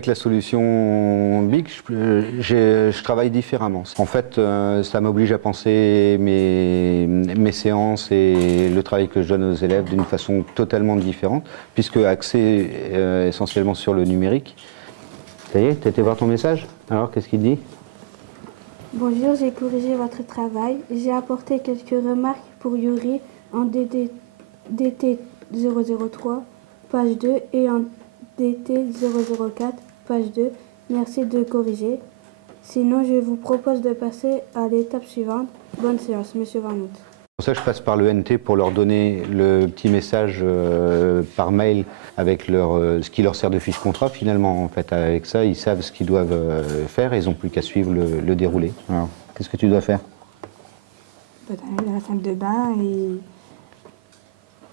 Avec la solution BIC, je travaille différemment. En fait, ça m'oblige à penser mes séances et le travail que je donne aux élèves d'une façon totalement différente, puisque axé essentiellement sur le numérique. Ça y est, tu as été voir ton message? Alors, qu'est-ce qu'il dit? Bonjour, j'ai corrigé votre travail. J'ai apporté quelques remarques pour Yuri en DT 003, page 2, et en DT 004, page 2. Merci de corriger. Sinon, je vous propose de passer à l'étape suivante. Bonne séance, Monsieur Van Hout. Pour ça, je passe par le NT pour leur donner le petit message par mail avec ce qui leur sert de fiche contrat. Finalement, en fait, avec ça, ils savent ce qu'ils doivent faire et ils n'ont plus qu'à suivre le déroulé. Alors, qu'est-ce que tu dois faire? D'aller à la salle de bain et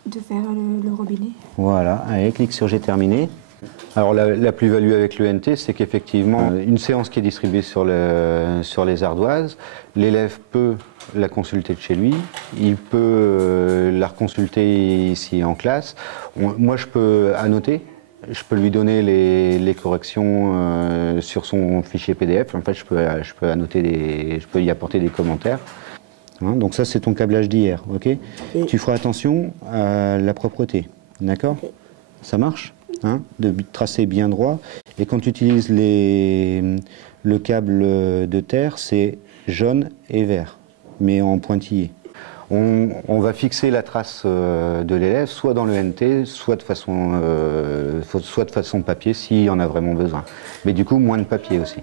de faire le robinet. Voilà, allez, clique sur J'ai terminé. Alors la plus-value avec le NT, c'est qu'effectivement, une séance qui est distribuée sur les ardoises, l'élève peut la consulter de chez lui, il peut la reconsulter ici en classe. Moi, je peux annoter, je peux lui donner les corrections sur son fichier PDF. En fait, je peux annoter, je peux y apporter des commentaires. Hein, donc ça, c'est ton câblage d'hier, ok? Tu feras attention à la propreté, d'accord? Ça marche? Hein, de tracer bien droit. Et quand tu utilises le câble de terre, c'est jaune et vert, mais en pointillé. On va fixer la trace de l'élève, soit dans le NT, soit de façon papier, s'il y en a vraiment besoin. Mais du coup, moins de papier aussi.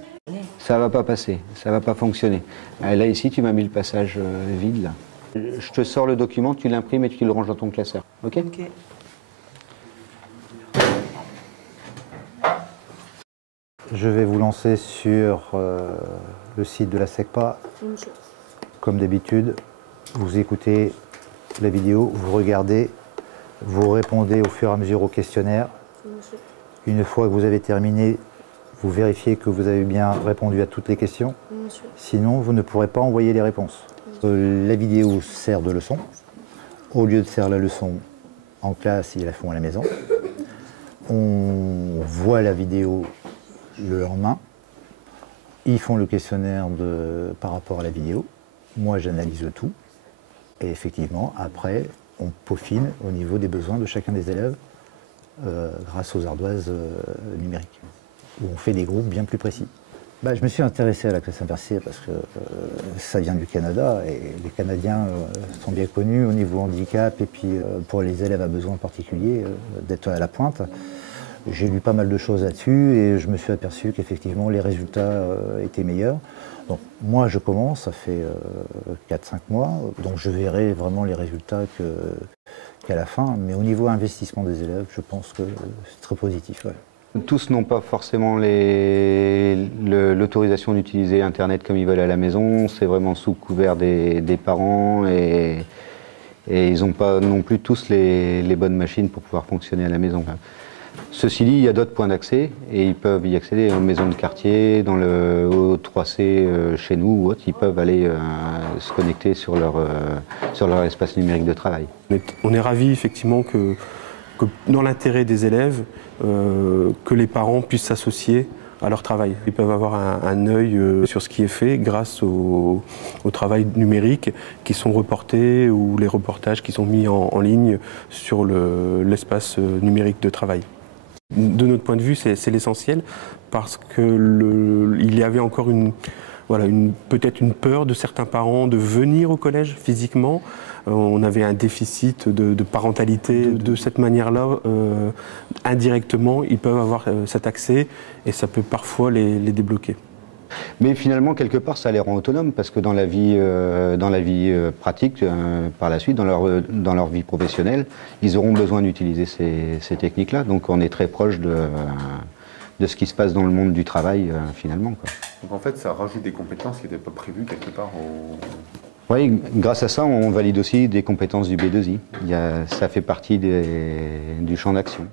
Ça va pas passer, ça va pas fonctionner. Là, ici, tu m'as mis le passage vide, là. Je te sors le document, tu l'imprimes et tu le ranges dans ton classeur. OK? Ok. Je vais vous lancer sur le site de la SECPA. Comme d'habitude, vous écoutez la vidéo, vous regardez, vous répondez au fur et à mesure au questionnaire. Une fois que vous avez terminé, vous vérifiez que vous avez bien répondu à toutes les questions. Sinon, vous ne pourrez pas envoyer les réponses. La vidéo sert de leçon. Au lieu de faire la leçon en classe, ils la font à la maison. On voit la vidéo le lendemain, ils font le questionnaire par rapport à la vidéo. Moi, j'analyse tout. Et effectivement, après, on peaufine au niveau des besoins de chacun des élèves grâce aux ardoises numériques, où on fait des groupes bien plus précis. Je me suis intéressé à la classe inversée parce que ça vient du Canada et les Canadiens sont bien connus au niveau handicap et puis pour les élèves à besoins particuliers d'être à la pointe. J'ai lu pas mal de choses là-dessus et je me suis aperçu qu'effectivement les résultats étaient meilleurs. Donc moi je commence, ça fait 4-5 mois, donc je verrai vraiment les résultats qu'à la fin. Mais au niveau investissement des élèves, je pense que c'est très positif. Ouais. Tous n'ont pas forcément l'autorisation d'utiliser Internet comme ils veulent à la maison. C'est vraiment sous couvert des parents et ils n'ont pas non plus tous les bonnes machines pour pouvoir fonctionner à la maison. Ceci dit, il y a d'autres points d'accès et ils peuvent y accéder aux maisons de quartier, au 3C chez nous ou autre. Ils peuvent aller se connecter sur leur espace numérique de travail. On est ravis effectivement que dans l'intérêt des élèves, que les parents puissent s'associer à leur travail. Ils peuvent avoir un œil sur ce qui est fait grâce au travail numérique qui sont reportés ou les reportages qui sont mis en ligne sur l'espace numérique de travail. De notre point de vue, c'est l'essentiel parce qu'il y avait encore peut-être une peur de certains parents de venir au collège physiquement. On avait un déficit de parentalité. De cette manière-là, indirectement, ils peuvent avoir cet accès et ça peut parfois les débloquer. Mais finalement, quelque part, ça les rend autonomes parce que dans la vie pratique, par la suite, dans leur vie professionnelle, ils auront besoin d'utiliser ces techniques-là. Donc on est très proche de ce qui se passe dans le monde du travail, finalement, quoi. Donc en fait, ça rajoute des compétences qui n'étaient pas prévues quelque part Oui, grâce à ça, on valide aussi des compétences du B2I. Ça fait partie du champ d'action.